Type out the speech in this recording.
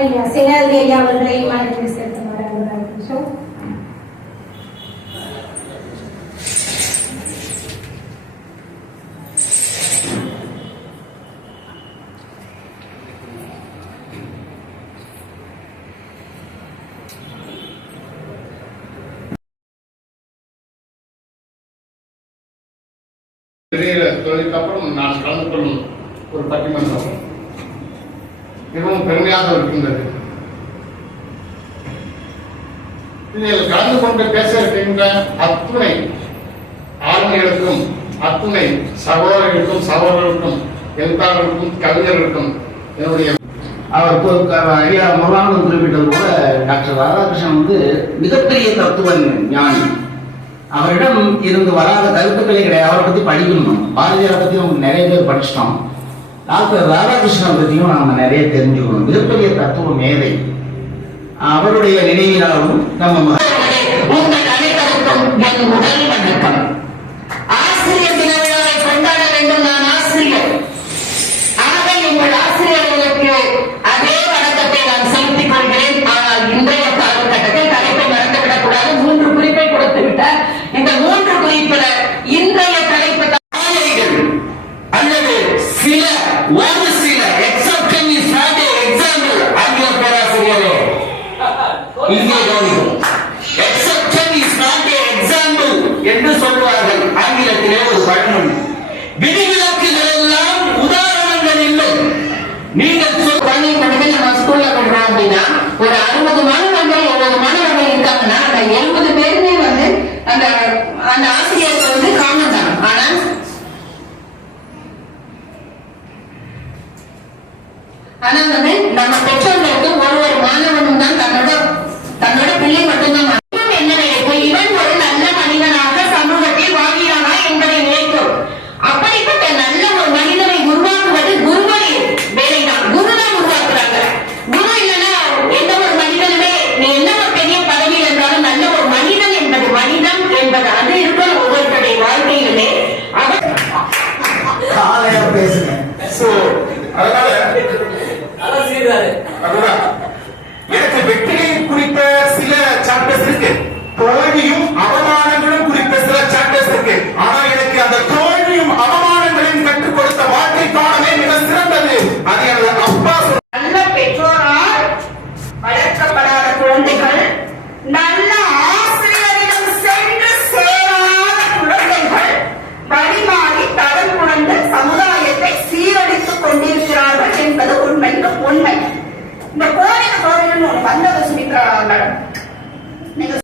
ஐயா சேனாதி ஐயா அவர்களை மாநில சேர்த்து நிமிஷம். தொழிலுக்கு நான் கலந்து கொள்ளும் ஒரு பட்டிமன்றம் மிகவும் பெருமையாக இருக்கின்றது. இதில் கலந்து கொண்டு பேச இருக்கின்ற அத்துணை ஆளுமைகளுக்கும் அத்துணை சகோதரர்களுக்கும் எழுத்தாளர்களுக்கும் கவிஞர்களுக்கும் என்னுடைய ஐயா முருகானந்தம் குறிப்பிட்டது போல டாக்டர் ராதாகிருஷ்ணன் மிகப்பெரிய தத்துவ ஞானி. அவரிடம் இருந்து வராத கருத்துக்களே கிடையாது. அவரை பத்தி படிக்கணும். பாரதியாரை பத்தி அவங்க நிறைய பேர் படிச்சிட்டோம். டாக்டர் ராதாகிருஷ்ணன் பத்தியும் நாம நிறைய தெரிஞ்சுக்கணும். மிகப்பெரிய தத்துவ மேதை. அவருடைய நினைவினாலும் நம்ம ஆசிரியர் தின விழாவை கொண்டாட வேண்டும். நான் ஆசிரியர். ஆக எங்கள் ஆசிரியர்களுக்கு அதே வணக்கத்தை நான் செலுத்திக் கொள்கிறேன். ஆனால் இன்றைய காலகட்டத்தில் தலைப்பை மறந்துவிடக்கூடாது. 3 குறிப்பை கொடுத்து விட்டார். இந்த 3 குறிப்பிட இன்றைய தலைப்பு அல்லது சில ஒரு சில exception is not a example. ஆங்கில பேராசிரியரே இங்கே கவனிக்கும். Exception is not a example என்று சொல்வார்கள் ஆங்கிலத்திலே ஒரு பழமொழி. விதிவிலக்குகள் எல்லாம் உதாரணங்கள் இல்லை. நீங்கள் பண்ணி மட்டுமே நம்ம ஸ்கூல்ல பண்றோம் அப்படின்னா ஒரு 60 மாணவர்கள் 70 மாணவர்கள் இருக்காங்கன்னா அந்த 70 பேருமே அந்த ஆசிரியருக்கு காமன் தான். ஆனா நம்ம பெற்றோர்களுக்கு ஒரு மாணவனும் தான் தன்னோட பிள்ளை மட்டும்தான். என்ன நினைக்கும்? இவன் ஒரு நல்ல மனிதனாக சமூகத்தில் வாழ்கிறானா என்பதை நினைக்கும். அப்படிப்பட்ட நல்ல ஒரு மனிதனை உருவாக்குவது குருவுடைய வேலைதான். குருதான் உருவாக்குறாங்க. குரு இல்லைன்னா எந்த ஒரு மனிதனுமே நீ என்ன ஒரு பெரிய பதவியில் இருந்தாலும் நல்ல ஒரு மனிதன் என்பது மனிதன் என்பது அது இருக்கிற ஒவ்வொருத்தருடைய வாழ்க்கையிலுமே அவர் பேசுங்க. எனக்கு வெற்றியை குறித்த சில சாப்டர்ஸ் இருக்கு, தோல்வியும் அவமானங்களும் குறித்த சில சாப்டர்ஸ் இருக்கு. ஆனா எனக்கு அந்த தோல்வியும் அவமானங்களையும் கற்றுக் கொடுத்த வாழ்க்கை பாடமே மிக சிறந்தது. அது எனது அப்பா. நல்ல பெற்றோரால் வளர்க்கப்படாத குழந்தைகள், நல்ல ஆசிரியரிடம் சென்று சேராத குழந்தைகள் வழிமாறி தரம் குழந்த சமுதாயத்தை சீரழித்துக் கொண்டிருக்கிறார்கள் என்பது உண்மை. இந்த கோவில் ஒன்று வந்தது சுமித்ரா மேடம். நீங்க